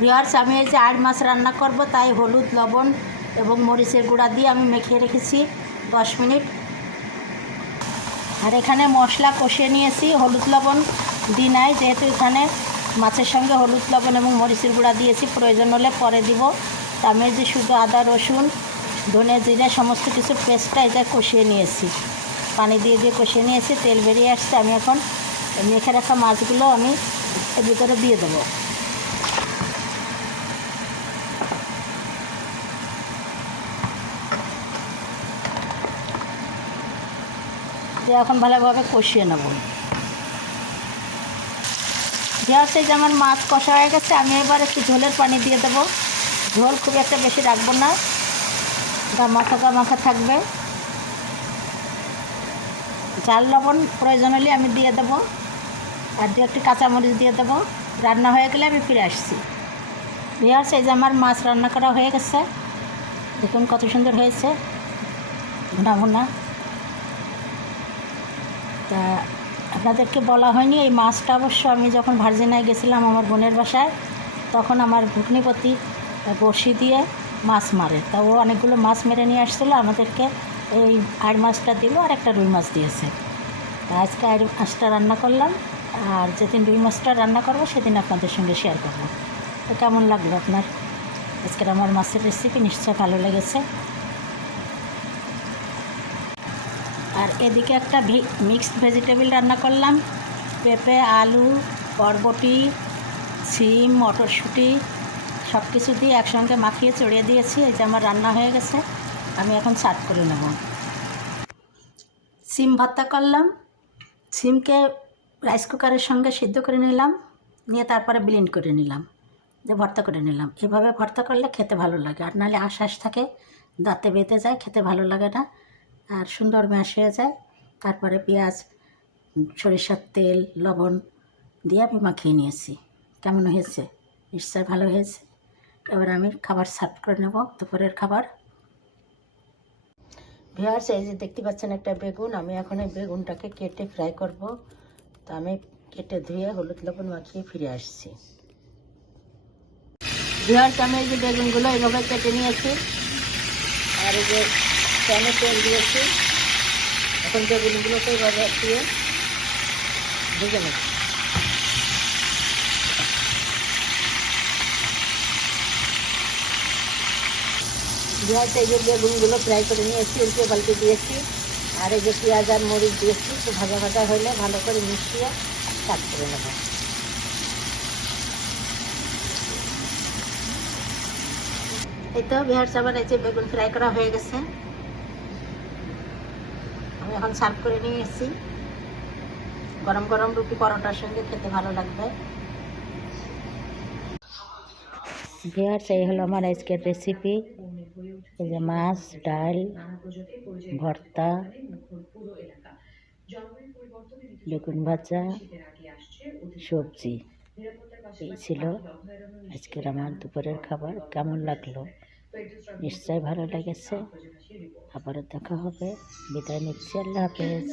Viewers আমি এই যে আট মাছ রান্না করব, তাই হলুদ, লবণ এবং মরিচের গুঁড়া দিয়ে আমি মেখে রেখেছি দশ মিনিট। আর এখানে মশলা কষিয়ে নিয়েছি, হলুদ, লবণ দিই নাই, যেহেতু এখানে মাছের সঙ্গে হলুদ, লবণ এবং মরিচের গুঁড়া দিয়েছি, প্রয়োজন হলে পরে দিব। আমি যে শুধু আদা, রসুন, ধনে জিরে, সমস্ত কিছু পেস্টটা এটা কষিয়ে নিয়েছি। পানি দিয়ে দিয়ে কষিয়ে নিয়েছি, তেল বেরিয়ে আসছে, আমি এখন মেখে রাখা মাছগুলো আমি এর ভিতরে দিয়ে দেবো। দিয়ে এখন ভালোভাবে কষিয়ে নেব। সেই যে আমার মাছ কষা হয়ে গেছে, আমি এবার একটু ঝোলের পানি দিয়ে দেবো। ঝোল খুব একটা বেশি রাখব না গা মাখা গা মাখা থাকবে। চাল লবণ প্রয়োজন হলে আমি দিয়ে দেবো, আর দু একটি কাঁচামরিচ দিয়ে দেবো। রান্না হয়ে গেলে আমি ফিরে আসছি। দেওয়ার সেই যে আমার মাছ রান্না করা হয়ে গেছে, দেখুন কত সুন্দর হয়েছে। ভুনা ভুনা তা আপনাদেরকে বলা হয়নি, এই মাছটা অবশ্য আমি যখন ভার্জিনায় গেছিলাম আমার বোনের বাসায়, তখন আমার ভুগনিপতি বড়শি দিয়ে মাছ মারে। তা ও অনেকগুলো মাছ মেরে নিয়ে আসছিল, আমাদেরকে এই আড় মাছটা দিল আর একটা রুই মাছ দিয়েছে। তা আজকে আড় মাছটা রান্না করলাম, আর যেদিন রুই মাছটা রান্না করব সেদিন আপনাদের সঙ্গে শেয়ার করব। তো কেমন লাগল আপনার? আজকের আমার মাছের রেসিপি নিশ্চয় ভালো লেগেছে। আর এদিকে একটা মিক্সড ভেজিটেবল রান্না করলাম। পেঁপে, আলু, বরবটি, সিম, মটরশুঁটি সব কিছু দিয়ে একসঙ্গে মাখিয়ে চড়িয়ে দিয়েছি। এই যে আমার রান্না হয়ে গেছে, আমি এখন সার্ভ করে নেব। সিম ভর্তা করলাম। সিমকে রাইস কুকারের সঙ্গে সিদ্ধ করে নিলাম, নিয়ে তারপরে ব্লেন্ড করে নিলাম দিয়ে ভর্তা করে নিলাম। এভাবে ভর্তা করলে খেতে ভালো লাগে, আর নাহলে আশ আশ থাকে, দাঁতে বেঁধে যায়, খেতে ভালো লাগে না। আর সুন্দর ম্যাশ হয়ে যায়। তারপরে পেঁয়াজ, সরিষার তেল, লবণ দিয়ে আমি মাখিয়ে নিয়েছি। কেমন হয়েছে? নিশ্চয় ভালো হয়েছে। এবার আমি খাবার সার্ভ করে নেব দুপুরের খাবার। ভিওয়ার্স এই যে দেখতে পাচ্ছেন একটা বেগুন। আমি এখন এই বেগুনটাকে কেটে ফ্রাই করব। তো আমি কেটে ধুয়ে হলুদ লবণ মাখিয়ে ফিরে আসছি। ভিওয়ার্স আমি এই যে বেগুনগুলো এইভাবে কেটে নিয়েছি। আর এই যে প্যানে তেল দিয়েছি। এখন বেগুনগুলোকে এইভাবে দিয়ে ভেজে নেব। পেঁয়াজ বেগুনগুলো ফ্রাই করে নিয়েছি, উল্টে পাল্টে দিয়েছি। আর এই যে পেঁয়াজ আর মরিচ দিয়েছি, একটু ভাজা ভাজা হলে ভালো করে মিশিয়ে কাট করে নেব। এই তো বিহার চাবার এই যে বেগুন ফ্রাই করা হয়ে গেছে। আমি এখন সার্ভ করে নিয়ে এসেছি। গরম গরম রুটি পরোটার সঙ্গে খেতে ভালো লাগবে। বিহার এই হলো আমার আজকের রেসিপি এই যে মাছ, ডাল, ভর্তা বেগুন ভাজা, সবজি। এই ছিল আজকের আমার দুপুরের খাবার। কেমন লাগল? নিশ্চয় ভালো লেগেছে। আবারও দেখা হবে। বিদায় নিচ্ছি। আল্লাহ হাফেজ।